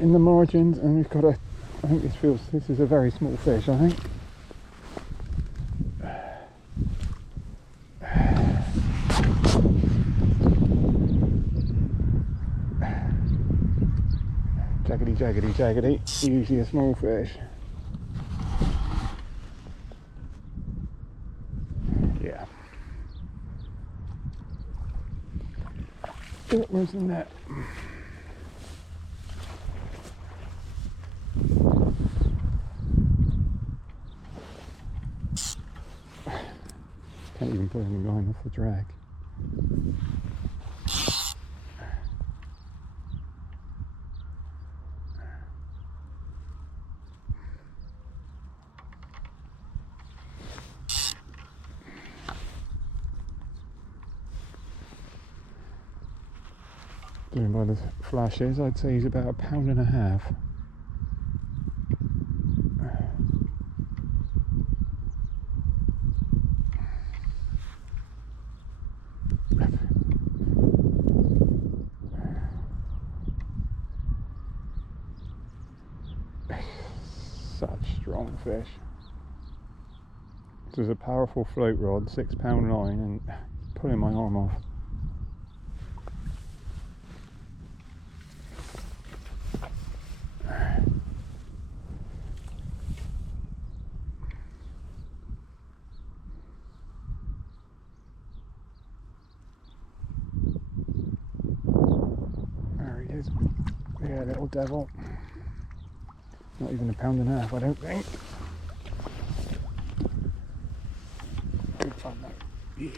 in the margins, and we've got I think this is a very small fish, I think. Jaggedy, jaggedy, jaggedy. Usually a small fish. Yeah. Where's the net? Can't even put any line off the drag. Doing by the flashes, I'd say he's about 1.5 pounds. Such strong fish. This is a powerful float rod, 6 pound line, and pulling my arm off. There he is. Yeah, little devil. Not even 1.5 pounds, I don't think. Good fun though. Yeah.